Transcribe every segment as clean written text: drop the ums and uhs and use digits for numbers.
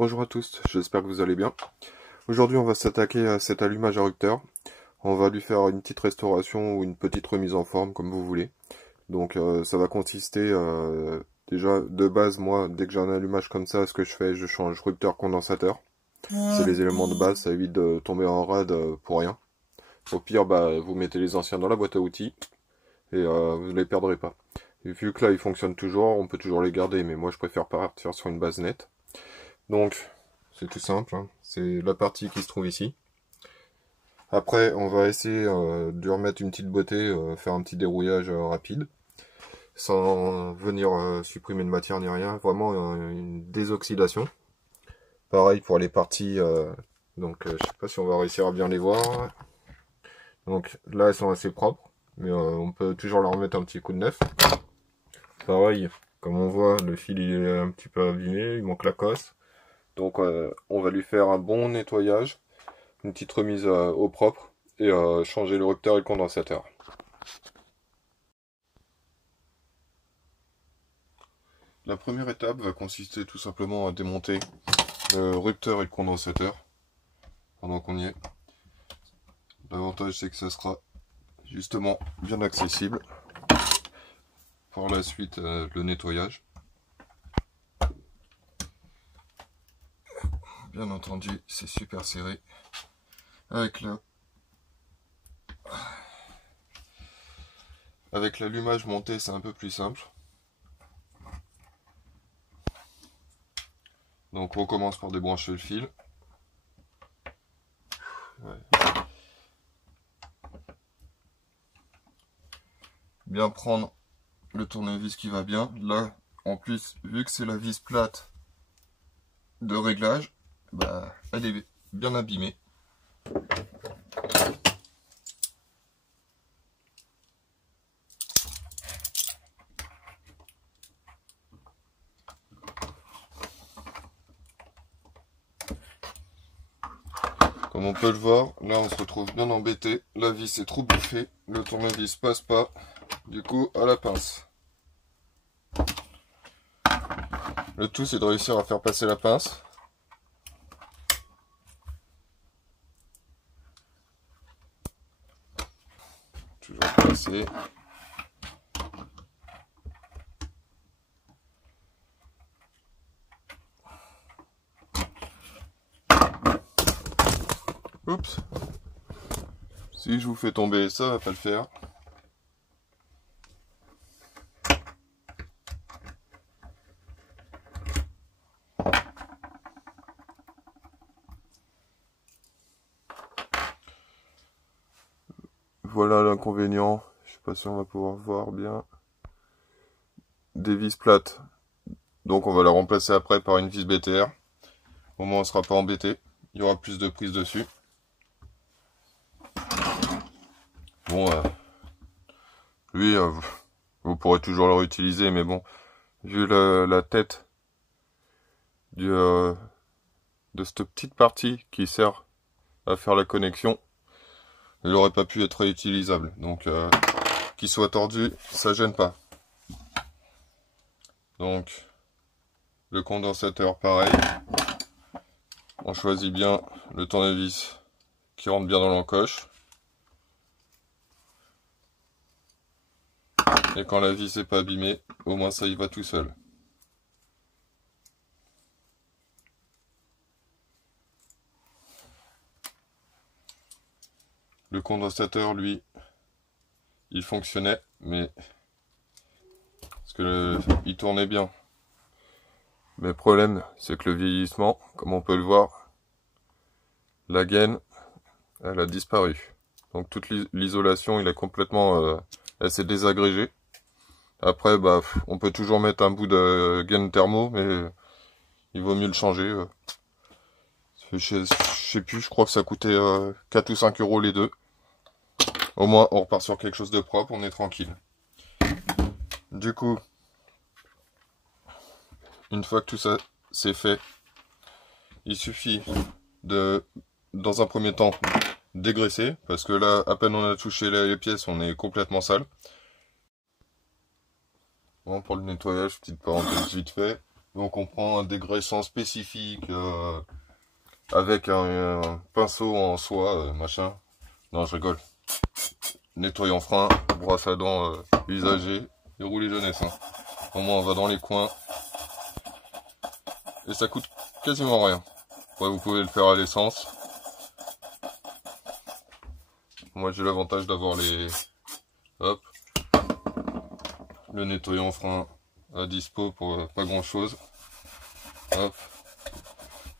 Bonjour à tous, j'espère que vous allez bien. Aujourd'hui on va s'attaquer à cet allumage à rupteur. On va lui faire une petite restauration ou une petite remise en forme comme vous voulez. Donc ça va consister déjà de base, moi dès que j'ai un allumage comme ça, ce que je fais, je change rupteur condensateur. C'est les éléments de base, ça évite de tomber en rade pour rien. Au pire vous mettez les anciens dans la boîte à outils et vous ne les perdrez pas. Et vu que là ils fonctionnent toujours, on peut toujours les garder, mais moi je préfère partir sur une base nette. Donc, c'est tout simple, hein. C'est la partie qui se trouve ici. Après, on va essayer de remettre une petite beauté, faire un petit dérouillage rapide, sans venir supprimer de matière ni rien, vraiment une désoxydation. Pareil pour les parties, donc je sais pas si on va réussir à bien les voir. Donc là, elles sont assez propres, mais on peut toujours leur remettre un petit coup de neuf. Pareil, comme on voit, le fil il est un petit peu abîmé, il manque la cosse. Donc on va lui faire un bon nettoyage, une petite remise au propre et changer le rupteur et le condensateur. La première étape va consister tout simplement à démonter le rupteur et le condensateur pendant qu'on y est. L'avantage c'est que ça sera justement bien accessible. Par la suite le nettoyage. Bien entendu, c'est super serré. Avec l'allumage monté, c'est un peu plus simple. Donc on commence par débrancher le fil. Ouais. Bien prendre le tournevis qui va bien. Là, en plus, vu que c'est la vis plate de réglage, elle est bien abîmée. Comme on peut le voir, là on se retrouve bien embêté. La vis est trop bouffée, le tournevis passe pas, du coup à la pince. Le tout c'est de réussir à faire passer la pince. Toujours passer. Oups. Si je vous fais tomber, ça va pas le faire. Voilà l'inconvénient. Je sais pas si on va pouvoir voir bien. Des vis plates. Donc on va la remplacer après par une vis BTR. Au moins on sera pas embêté. Il y aura plus de prise dessus. Bon, lui, vous pourrez toujours le réutiliser, mais bon, vu la tête de cette petite partie qui sert à faire la connexion, il n'aurait pas pu être réutilisable. Donc, qu'il soit tordu, ça gêne pas. Donc, le condensateur, pareil. On choisit bien le tournevis qui rentre bien dans l'encoche. Et quand la vis n'est pas abîmée, au moins ça y va tout seul. Le condensateur, lui, il fonctionnait, mais parce que il tournait bien. Mais le problème, c'est que le vieillissement, comme on peut le voir, la gaine, elle a disparu. Donc toute l'isolation, il a complètement, elle s'est désagrégée. Après, on peut toujours mettre un bout de gaine thermo, mais il vaut mieux le changer. Je sais plus, je crois que ça coûtait 4 ou 5 euros les deux. Au moins, on repart sur quelque chose de propre, on est tranquille. Du coup, une fois que tout ça c'est fait, il suffit de, dans un premier temps, dégraisser, parce que là, à peine on a touché les pièces, on est complètement sale. Bon, pour le nettoyage, petite parenthèse vite fait. Donc on prend un dégraissant spécifique avec un pinceau en soie, machin. Non, je rigole. Nettoyant frein, brosse à dents usagée et rouler jeunesse. Hein. Au moins on va dans les coins. Et ça coûte quasiment rien. Ouais, vous pouvez le faire à l'essence. Moi j'ai l'avantage d'avoir les... Hop. Le nettoyant frein à dispo pour pas grand chose. Hop.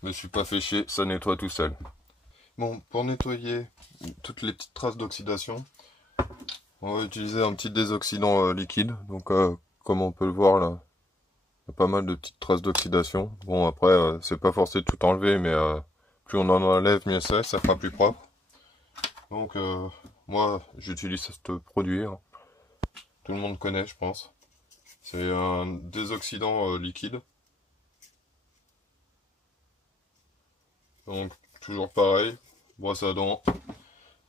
Me suis pas fait chier, ça nettoie tout seul. Bon, pour nettoyer toutes les petites traces d'oxydation, on va utiliser un petit désoxydant liquide. Donc comme on peut le voir là, il y a pas mal de petites traces d'oxydation. Bon après, c'est pas forcé de tout enlever, mais plus on en enlève, mieux c'est, ça fera plus propre. Donc moi j'utilise ce produit, hein. Tout le monde connaît je pense. C'est un désoxydant liquide. Donc toujours pareil, brosse à dents.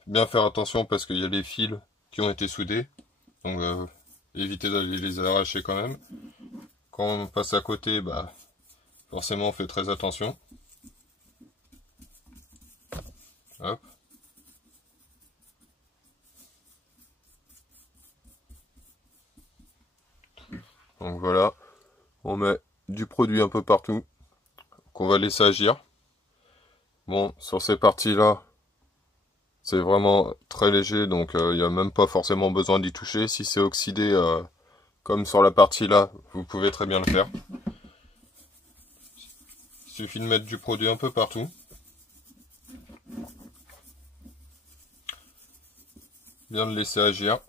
Bien faire attention parce qu'il y a les fils qui ont été soudés. Donc évitez d'aller les arracher quand même. Quand on passe à côté, bah forcément on fait très attention. Hop. Donc voilà, on met du produit un peu partout qu'on va laisser agir. Bon, sur ces parties-là, c'est vraiment très léger, donc il n'y a même pas forcément besoin d'y toucher. Si c'est oxydé, comme sur la partie là, vous pouvez très bien le faire. Il suffit de mettre du produit un peu partout. Bien le laisser agir.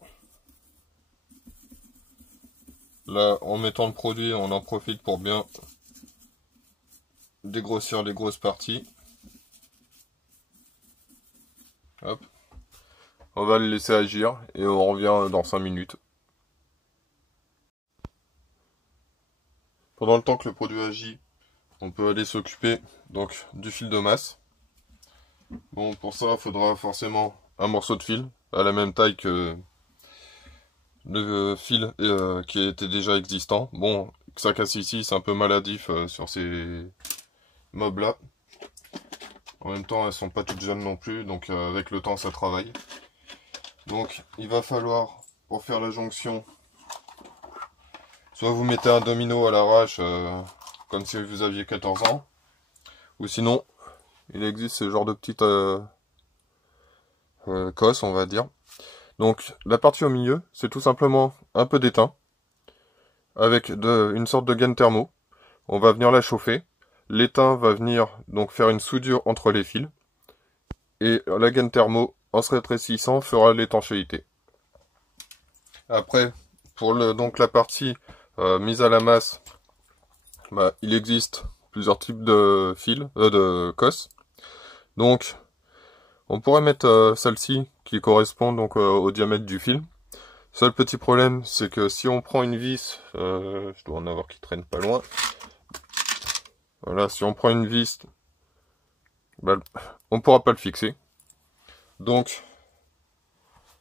Là, en mettant le produit, on en profite pour bien dégrossir les grosses parties. Hop. On va le laisser agir et on revient dans 5 minutes. Pendant le temps que le produit agit, on peut aller s'occuper donc du fil de masse. Bon, pour ça, il faudra forcément un morceau de fil à la même taille que le fil qui était déjà existant. Bon, que ça casse ici, c'est un peu maladif sur ces mobs là. En même temps, elles sont pas toutes jeunes non plus, donc avec le temps, ça travaille. Donc, il va falloir, pour faire la jonction, soit vous mettez un domino à l'arrache, comme si vous aviez 14 ans, ou sinon, il existe ce genre de petites cosses, on va dire. Donc, la partie au milieu, c'est tout simplement un peu d'étain, avec une sorte de gaine thermo. On va venir la chauffer. L'étain va venir donc faire une soudure entre les fils. Et la gaine thermo, en se rétrécissant, fera l'étanchéité. Après, pour donc la partie mise à la masse, bah, il existe plusieurs types de fils, de cosses. Donc, on pourrait mettre celle-ci qui correspond donc au diamètre du fil. Seul petit problème, c'est que si on prend une vis, je dois en avoir qui traîne pas loin. Voilà, si on prend une vis, bah, on pourra pas le fixer. Donc,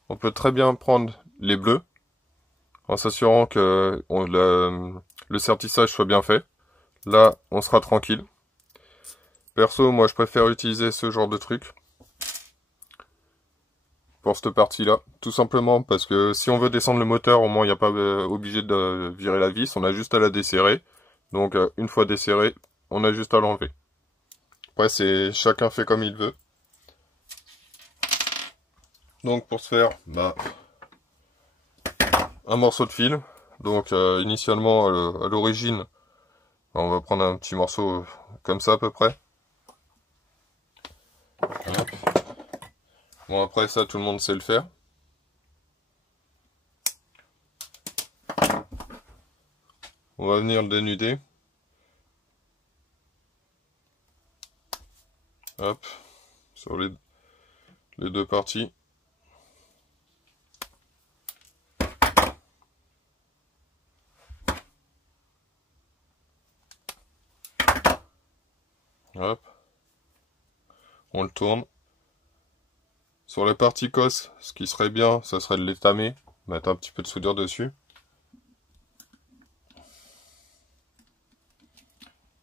on peut très bien prendre les bleus, en s'assurant que le sertissage soit bien fait. Là, on sera tranquille. Perso, moi, je préfère utiliser ce genre de truc pour cette partie-là, tout simplement parce que si on veut descendre le moteur, au moins, il n'y a pas obligé de virer la vis, on a juste à la desserrer. Donc, une fois desserrée, on a juste à l'enlever. Après, c'est chacun fait comme il veut. Donc, pour ce faire, bah, un morceau de fil. Donc, initialement, à l'origine, on va prendre un petit morceau comme ça à peu près. Bon, après ça, tout le monde sait le faire. On va venir le dénuder. Hop, sur les deux parties. Hop. On le tourne. Sur la partie cosse, ce qui serait bien, ça serait de l'étamer. Mettre un petit peu de soudure dessus.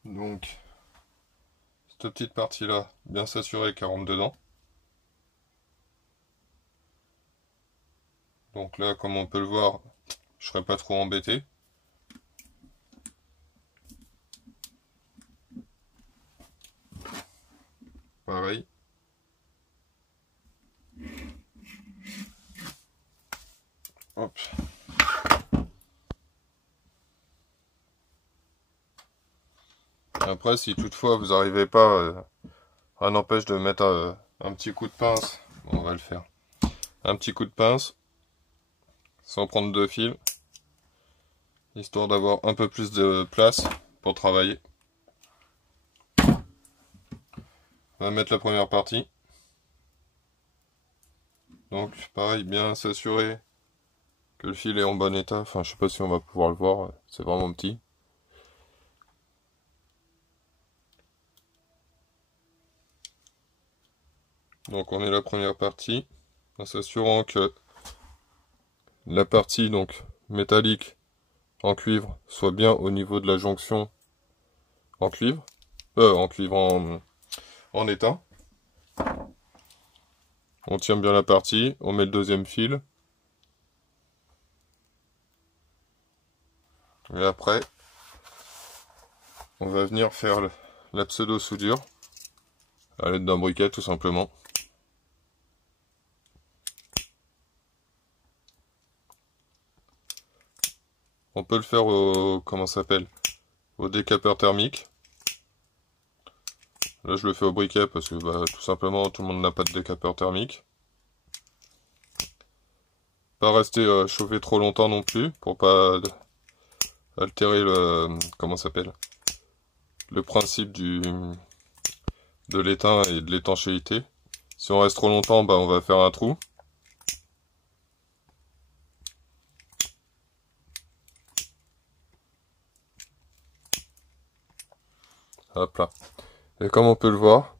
Donc, cette petite partie-là, bien s'assurer qu'elle rentre dedans. Donc là, comme on peut le voir, je serai pas trop embêté. Pareil. Hop. Après, si toutefois vous n'arrivez pas, rien n'empêche de mettre un petit coup de pince. On va le faire. Un petit coup de pince, sans prendre de fil, histoire d'avoir un peu plus de place pour travailler. On va mettre la première partie. Donc, pareil, bien s'assurer que le fil est en bon état. Enfin, je sais pas si on va pouvoir le voir, c'est vraiment petit. Donc on est la première partie, en s'assurant que la partie donc métallique en cuivre soit bien au niveau de la jonction en cuivre, en étain. On tient bien la partie, on met le deuxième fil. Et après, on va venir faire la pseudo soudure à l'aide d'un briquet tout simplement. On peut le faire au, comment ça s'appelle, au décapeur thermique. Là je le fais au briquet parce que tout simplement tout le monde n'a pas de décapeur thermique. Pas rester chauffé trop longtemps non plus pour pas altérer le, comment ça s'appelle, le principe de l'étain et de l'étanchéité. Si on reste trop longtemps, on va faire un trou. Hop là. Et comme on peut le voir,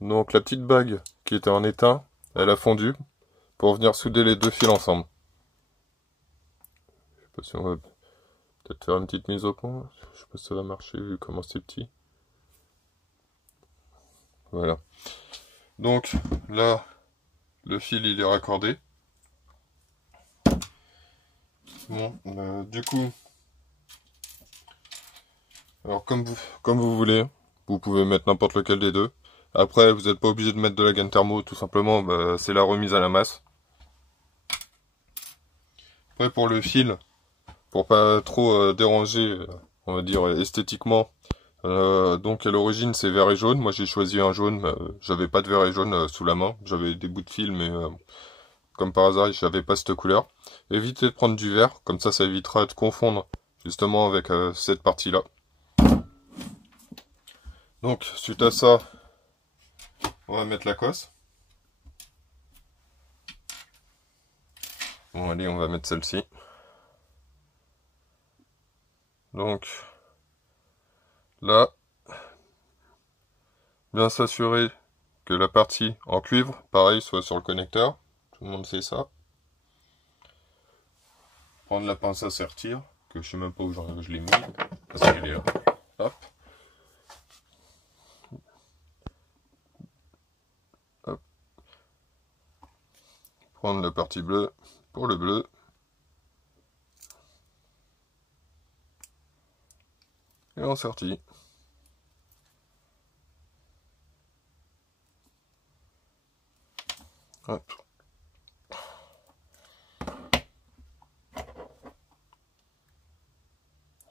donc la petite bague qui était en étain, elle a fondu pour venir souder les deux fils ensemble. Je sais pas si on va peut-être faire une petite mise au point. Je sais pas si ça va marcher vu comment c'est petit. Voilà. Donc là, le fil il est raccordé. Bon, du coup, alors comme vous voulez, vous pouvez mettre n'importe lequel des deux. Après, vous n'êtes pas obligé de mettre de la gaine thermo, tout simplement, c'est la remise à la masse. Après, pour le fil, pour pas trop déranger, on va dire esthétiquement, donc à l'origine c'est vert et jaune. Moi j'ai choisi un jaune, j'avais pas de vert et jaune sous la main, j'avais des bouts de fil, mais comme par hasard j'avais pas cette couleur. Évitez de prendre du vert, comme ça évitera de confondre justement avec cette partie là. Donc suite à ça, on va mettre la cosse. Bon allez, on va mettre celle-ci. Donc là, bien s'assurer que la partie en cuivre, pareil, soit sur le connecteur. Tout le monde sait ça. Prendre la pince à sertir, que je sais même pas où je l'ai mis, parce qu'elle est là. Hop. Hop. Prendre la partie bleue pour le bleu. Et en sortie. Hop.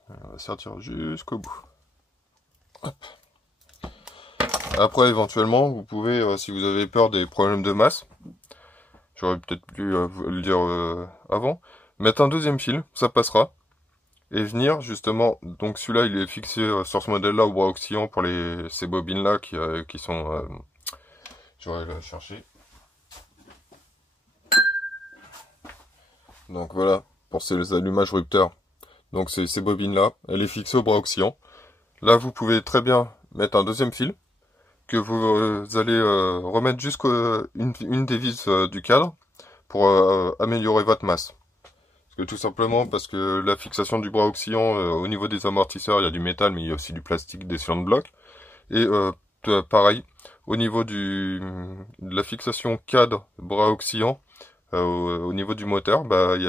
On va sortir jusqu'au bout. Hop. Après, éventuellement, vous pouvez, si vous avez peur des problèmes de masse, j'aurais peut-être pu vous le dire avant, mettre un deuxième fil, ça passera. Et venir justement, donc celui-là il est fixé sur ce modèle là au bras oscillant pour ces bobines là qui sont, j'aurais le chercher. Donc voilà, pour ces allumages rupteurs. Donc ces bobines là, elle est fixée au bras oscillant. Là vous pouvez très bien mettre un deuxième fil que vous allez remettre jusqu'à une des vis du cadre pour améliorer votre masse. Tout simplement parce que la fixation du bras oscillant, au niveau des amortisseurs, il y a du métal, mais il y a aussi du plastique, des cylindres blocs. Et pareil, au niveau de la fixation cadre bras oscillant, au niveau du moteur, bah, il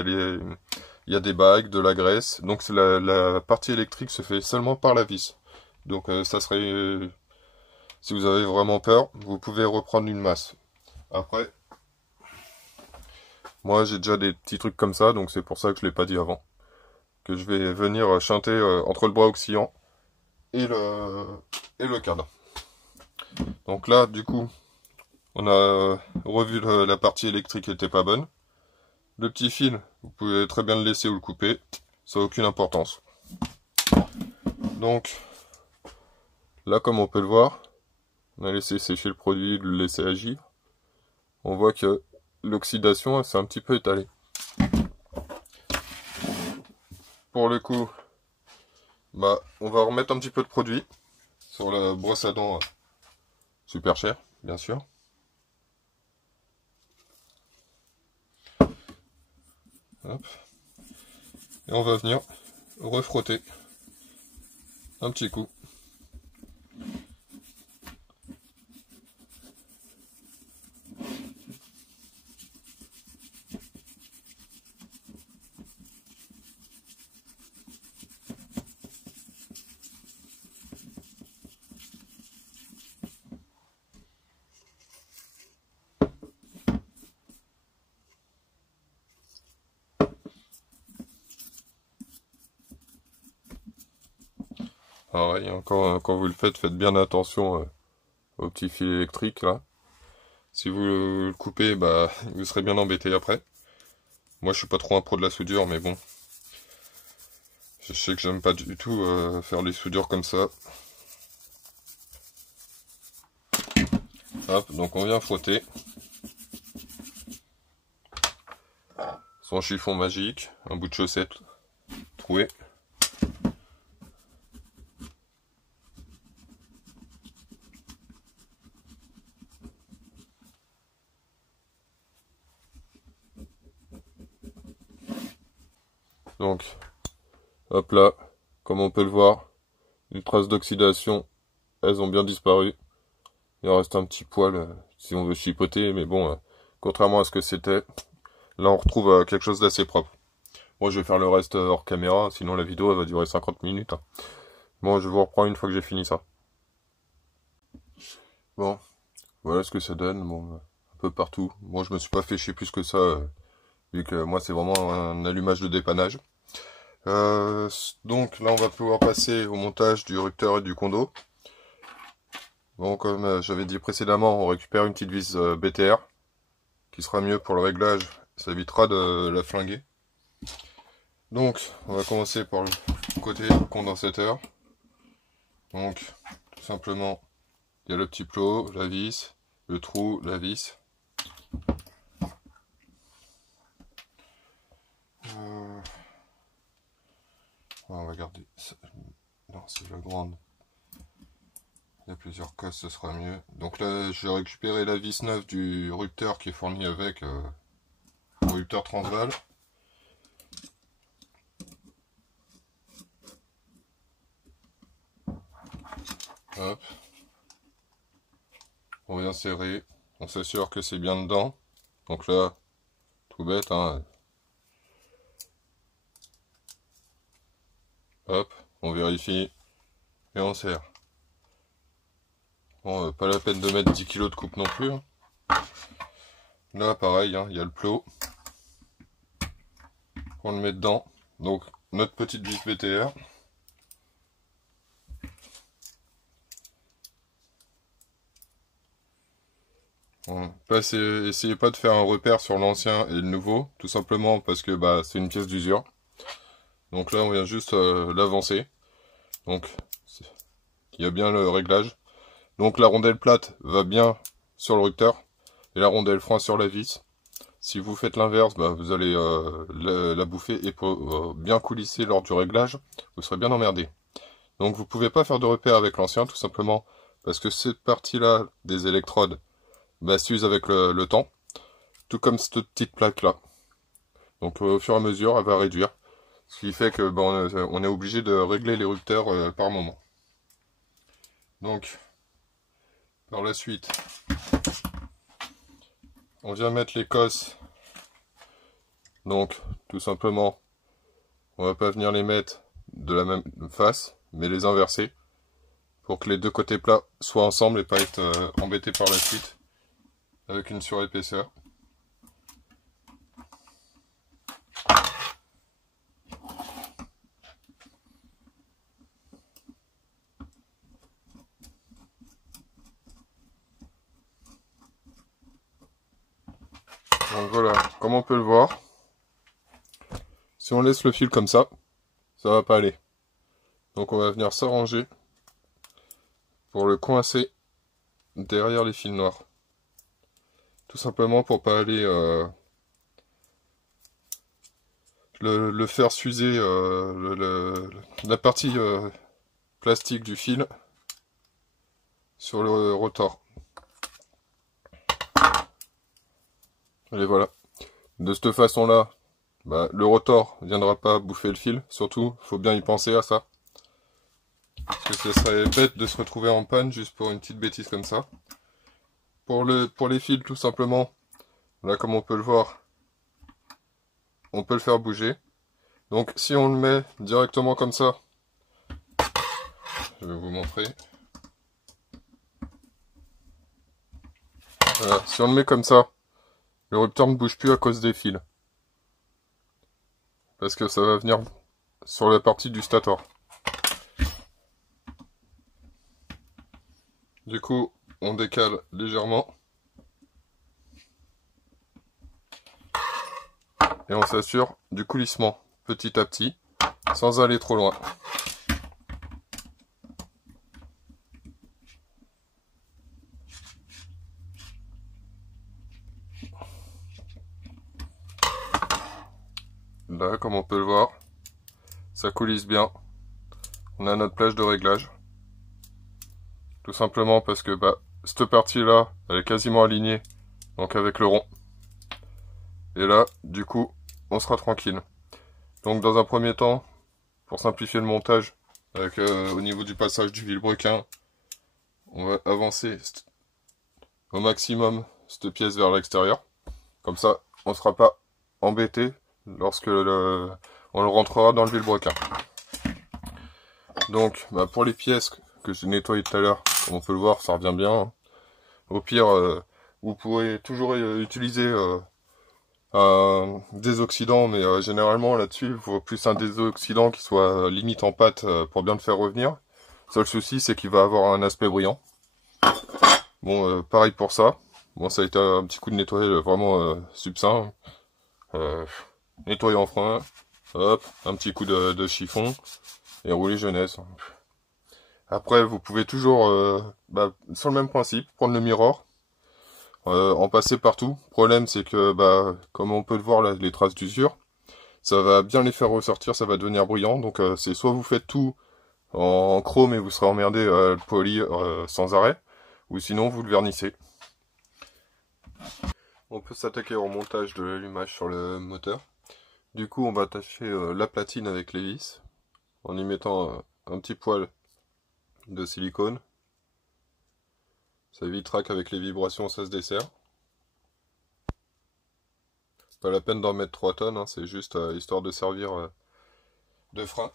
y a des bagues, de la graisse. Donc la partie électrique se fait seulement par la vis. Donc ça serait, si vous avez vraiment peur, vous pouvez reprendre une masse. Après, moi j'ai déjà des petits trucs comme ça, donc c'est pour ça que je l'ai pas dit avant. Que je vais venir chanter entre le bras oscillant et le cadre. Donc là, du coup, on a revu la partie électrique qui était pas bonne. Le petit fil, vous pouvez très bien le laisser ou le couper, ça n'a aucune importance. Donc, là comme on peut le voir, on a laissé sécher le produit, le laisser agir. On voit que l'oxydation s'est un petit peu étalée. Pour le coup, bah, on va remettre un petit peu de produit sur la brosse à dents super chère, bien sûr. Hop. Et on va venir refrotter un petit coup. Pareil, hein, quand vous le faites, faites bien attention au petit fil électrique là. Si vous le coupez, bah, vous serez bien embêté après. Moi, je suis pas trop un pro de la soudure, mais bon. Je sais que j'aime pas du tout faire les soudures comme ça. Hop, donc on vient frotter. Son chiffon magique, un bout de chaussette troué. Donc, hop là, comme on peut le voir, les traces d'oxydation, elles ont bien disparu. Il en reste un petit poil si on veut chipoter, mais bon, contrairement à ce que c'était, là on retrouve quelque chose d'assez propre. Moi je vais faire le reste hors caméra, sinon la vidéo elle va durer 50 minutes. Hein. Bon, je vous reprends une fois que j'ai fini ça. Bon, voilà ce que ça donne, bon, un peu partout. Bon, je me suis pas fait chier plus que ça, vu que moi c'est vraiment un allumage de dépannage. Donc là on va pouvoir passer au montage du rupteur et du condo. Bon, comme j'avais dit précédemment, on récupère une petite vis BTR, qui sera mieux pour le réglage, ça évitera de la flinguer. Donc, on va commencer par le côté condensateur. Donc, tout simplement, il y a le petit plot, la vis, le trou, la vis. On va garder ça. Non, c'est la grande. Il y a plusieurs cases, ce sera mieux. Donc là, j'ai récupéré la vis neuve du rupteur qui est fourni avec le rupteur transval. Hop. On vient serrer. On s'assure que c'est bien dedans. Donc là, tout bête, hein. Hop, on vérifie. Et on serre. Bon, pas la peine de mettre 10 kg de coupe non plus. Hein. Là, pareil, hein, il y a le plot. On le met dedans. Donc, notre petite vis BTR. Bon, essayez pas de faire un repère sur l'ancien et le nouveau, tout simplement parce que bah, c'est une pièce d'usure. Donc là, on vient juste l'avancer. Donc, il y a bien le réglage. Donc la rondelle plate va bien sur le rupteur et la rondelle frein sur la vis. Si vous faites l'inverse, bah, vous allez la bouffer et pour bien coulisser lors du réglage, vous serez bien emmerdé. Donc vous pouvez pas faire de repère avec l'ancien, tout simplement parce que cette partie-là des électrodes bah, s'use avec le temps, tout comme cette petite plaque-là. Donc au fur et à mesure, elle va réduire. Ce qui fait que on est obligé de régler l'érupteur par moment. Donc, par la suite, on vient mettre les cosses. Donc, tout simplement, on va pas venir les mettre de la même face, mais les inverser, pour que les deux côtés plats soient ensemble et pas être embêtés par la suite avec une surépaisseur. Donc voilà, comme on peut le voir, si on laisse le fil comme ça va pas aller. Donc on va venir s'arranger pour le coincer derrière les fils noirs. Tout simplement pour pas aller le faire s'user la partie plastique du fil sur le rotor. Et voilà. De cette façon-là, le rotor viendra pas bouffer le fil. Surtout, faut bien y penser à ça. Parce que ce serait bête de se retrouver en panne juste pour une petite bêtise comme ça. Pour les fils, tout simplement, là comme on peut le voir, on peut le faire bouger. Donc si on le met directement comme ça, je vais vous montrer. Voilà, si on le met comme ça, le rupteur ne bouge plus à cause des fils. Parce que ça va venir sur la partie du stator. Du coup, on décale légèrement. Et on s'assure du coulissement petit à petit, sans aller trop loin. Là, comme on peut le voir, ça coulisse bien. On a notre plage de réglage. Tout simplement parce que cette partie-là, elle est quasiment alignée, donc avec le rond. Et là, du coup, on sera tranquille. Donc dans un premier temps, pour simplifier le montage, avec au niveau du passage du vilebrequin, on va avancer au maximum cette pièce vers l'extérieur. Comme ça, on ne sera pas embêté lorsque on le rentrera dans le vilebrequin. Donc, pour les pièces que j'ai nettoyées tout à l'heure, comme on peut le voir, ça revient bien. Au pire, vous pourrez toujours utiliser un désoxydant, mais généralement là-dessus, il faut plus un désoxydant qui soit limite en pâte pour bien le faire revenir. Seul souci, c'est qu'il va avoir un aspect brillant. Bon, pareil pour ça. Bon, ça a été un petit coup de nettoyage vraiment succinct. Nettoyer en frein, hop, un petit coup de chiffon et rouler jeunesse. Après, vous pouvez toujours, sur le même principe, prendre le mirror, en passer partout. Le problème, c'est que, comme on peut le voir là, les traces d'usure, ça va bien les faire ressortir, ça va devenir brillant. Donc, c'est soit vous faites tout en chrome et vous serez emmerdé à le polir sans arrêt, ou sinon vous le vernissez. On peut s'attaquer au montage de l'allumage sur le moteur. Du coup, on va attacher la platine avec les vis, en y mettant un petit poil de silicone. Ça évitera qu'avec les vibrations ça se dessert. Pas la peine d'en mettre 3 tonnes, hein, c'est juste histoire de servir de frein.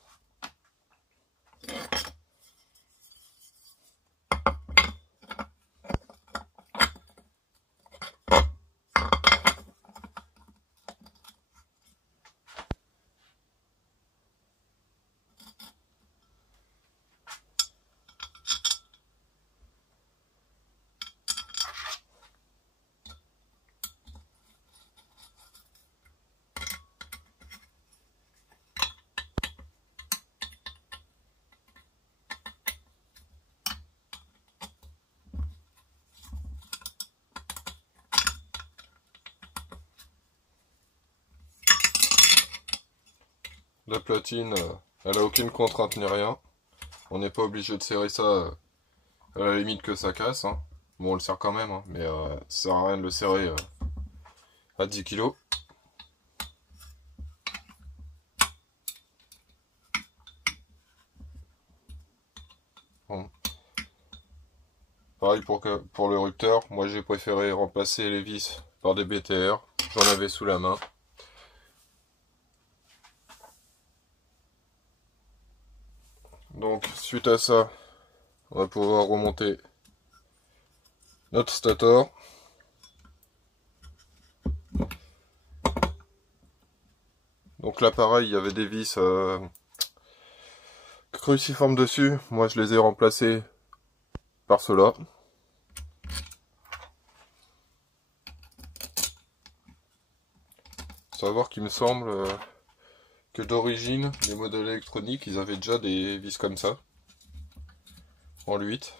La platine, elle a aucune contrainte ni rien. On n'est pas obligé de serrer ça à la limite que ça casse. Hein. Bon, on le serre quand même, hein, mais ça sert à rien de le serrer à 10 kg. Pareil pour le rupteur, moi j'ai préféré remplacer les vis par des BTR, j'en avais sous la main. Donc suite à ça, on va pouvoir remonter notre stator. Donc là pareil, il y avait des vis cruciformes dessus, moi je les ai remplacés par ceux-là. Savoir qu'il me semble que d'origine, les modèles électroniques, ils avaient déjà des vis comme ça, en 8.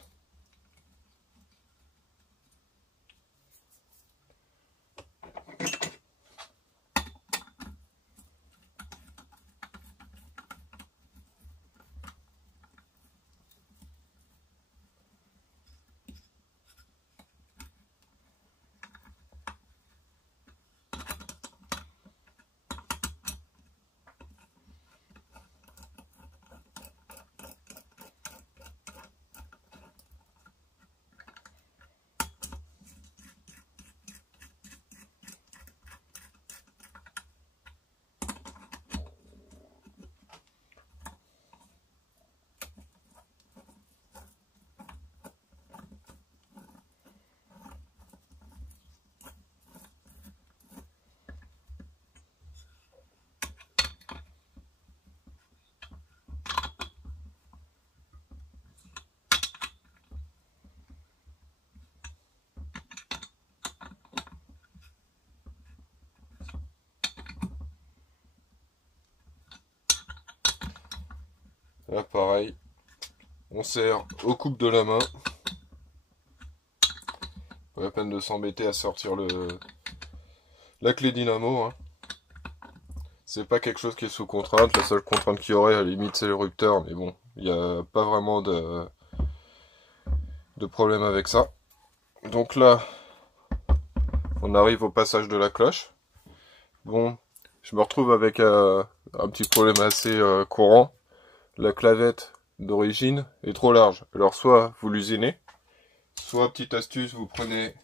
Là pareil, on serre au coupe de la main. Pas la peine de s'embêter à sortir la clé dynamo. Hein. C'est pas quelque chose qui est sous contrainte. La seule contrainte qu'il y aurait à la limite c'est le rupteur. Mais bon, il n'y a pas vraiment de problème avec ça. Donc là, on arrive au passage de la cloche. Bon, je me retrouve avec un petit problème assez courant. La clavette d'origine est trop large. Alors soit vous l'usinez, soit petite astuce, vous prenez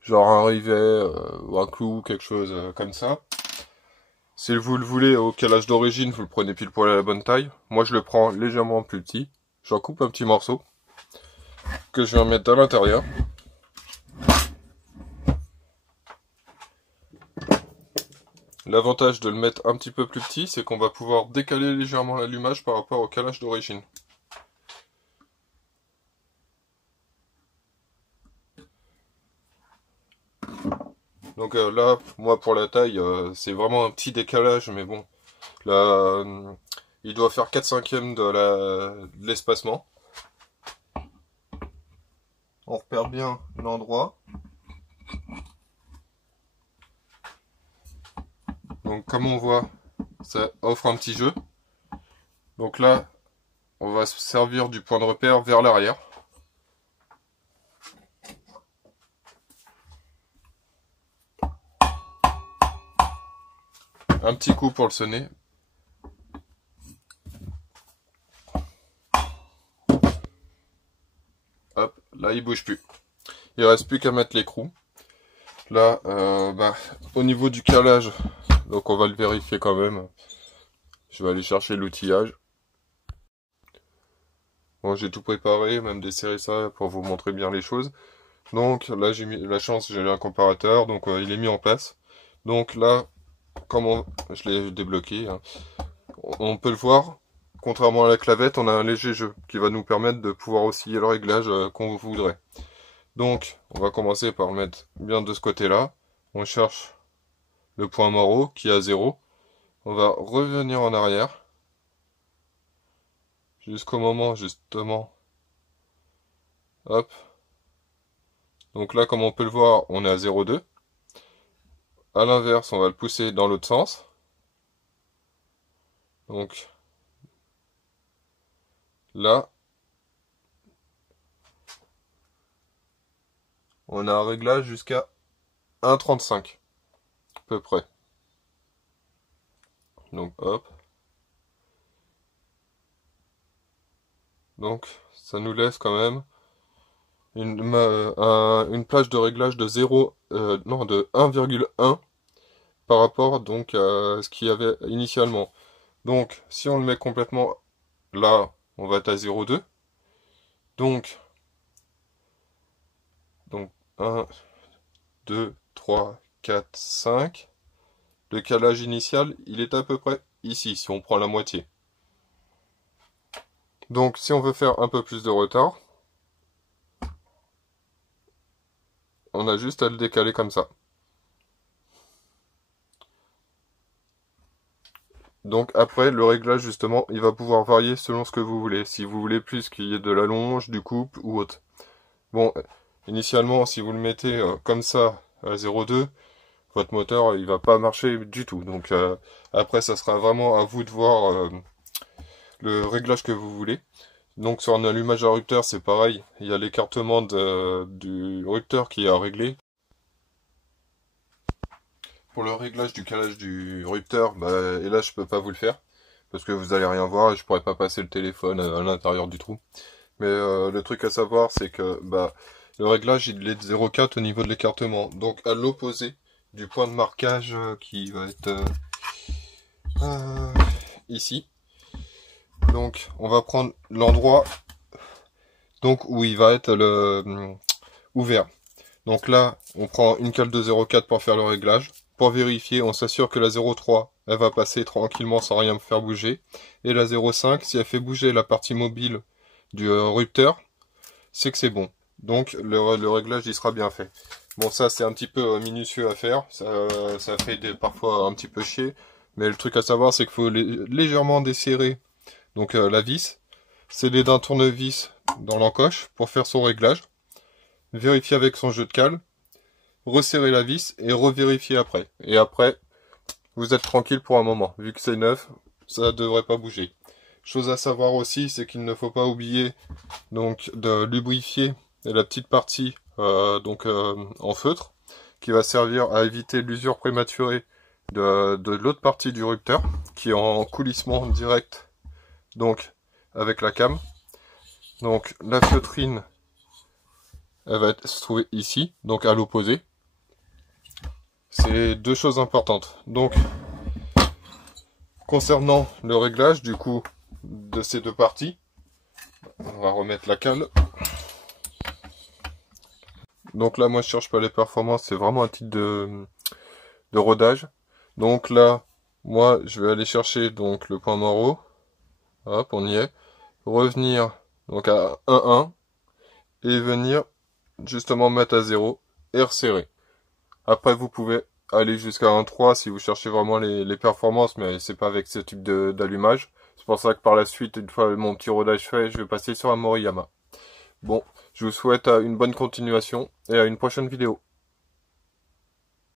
genre un rivet ou un clou, quelque chose comme ça. Si vous le voulez au calage d'origine, vous le prenez pile poil à la bonne taille. Moi je le prends légèrement plus petit. J'en coupe un petit morceau que je vais en mettre à l'intérieur. L'avantage de le mettre un petit peu plus petit, c'est qu'on va pouvoir décaler légèrement l'allumage par rapport au calage d'origine. Donc là, moi pour la taille, c'est vraiment un petit décalage, mais bon, là, il doit faire 4/5 de l'espacement. On repère bien l'endroit. Donc comme on voit, ça offre un petit jeu. Donc là, on va se servir du point de repère vers l'arrière. Un petit coup pour le sonner. Hop, là il bouge plus. Il reste plus qu'à mettre l'écrou. Là, au niveau du calage, donc on va le vérifier quand même. Je vais aller chercher l'outillage. Bon, j'ai tout préparé, même desserré ça pour vous montrer bien les choses. Donc là, j'ai mis la chance, j'ai un comparateur, donc il est mis en place. Donc là, je l'ai débloqué, hein. On peut le voir, contrairement à la clavette, on a un léger jeu qui va nous permettre de pouvoir osciller le réglage qu'on voudrait. Donc, on va commencer par le mettre bien de ce côté-là. On cherche le point mort qui est à 0. On va revenir en arrière. Jusqu'au moment, justement. Hop. Donc là, comme on peut le voir, on est à 0,2. À l'inverse, on va le pousser dans l'autre sens. Donc, là, on a un réglage jusqu'à 1,35. À peu près. Donc, hop. Donc, ça nous laisse quand même une plage de réglage de 0, non, de 1,1 par rapport donc à ce qu'il y avait initialement. Donc, si on le met complètement là, on va être à 0,2. Donc 1, 2, 3, 4, 5. Le calage initial, il est à peu près ici, si on prend la moitié. Donc, si on veut faire un peu plus de retard, on a juste à le décaler comme ça. Donc après, le réglage, justement, il va pouvoir varier selon ce que vous voulez. Si vous voulez plus qu'il y ait de la longe, du couple ou autre. Bon, initialement, si vous le mettez comme ça, à 0,2, votre moteur, il va pas marcher du tout. Donc après, ça sera vraiment à vous de voir le réglage que vous voulez. Donc sur un allumage à rupteur, c'est pareil. Il y a l'écartement du rupteur qui est à régler. Pour le réglage du calage du rupteur, et là je peux pas vous le faire parce que vous allez rien voir et je pourrais pas passer le téléphone à l'intérieur du trou. Mais le truc à savoir, c'est que le réglage il est de 0,4 au niveau de l'écartement, donc à l'opposé du point de marquage qui va être ici. Donc on va prendre l'endroit donc où il va être ouvert. Donc là, on prend une cale de 0,4 pour faire le réglage. Pour vérifier, on s'assure que la 0,3, elle va passer tranquillement sans rien me faire bouger. Et la 0,5, si elle fait bouger la partie mobile du rupteur, c'est que c'est bon. Donc le réglage, il sera bien fait. Bon, ça, c'est un petit peu minutieux à faire. Ça fait parfois un petit peu chier. Mais le truc à savoir, c'est qu'il faut légèrement desserrer donc la vis. Sceller d'un tournevis dans l'encoche pour faire son réglage. Vérifier avec son jeu de cale, resserrer la vis et revérifier après. Et après, vous êtes tranquille pour un moment. Vu que c'est neuf, ça ne devrait pas bouger. Chose à savoir aussi, c'est qu'il ne faut pas oublier donc de lubrifier la petite partie en feutre qui va servir à éviter l'usure prématurée de l'autre partie du rupteur qui est en coulissement direct donc avec la came. Donc la feutrine, elle va se trouver ici, donc à l'opposé. C'est deux choses importantes. Donc, concernant le réglage, du coup, de ces deux parties, on va remettre la cale. Donc là, moi, je cherche pas les performances, c'est vraiment un titre de rodage. Donc là, moi, je vais aller chercher donc le point mort haut. Hop, on y est. Revenir donc à 1,1 et venir justement mettre à 0 et resserrer. Après, vous pouvez aller jusqu'à 1,3 si vous cherchez vraiment les performances, mais c'est pas avec ce type d'allumage. C'est pour ça que par la suite, une fois mon petit rodage fait, je vais passer sur un Moriyama. Bon, je vous souhaite une bonne continuation et à une prochaine vidéo.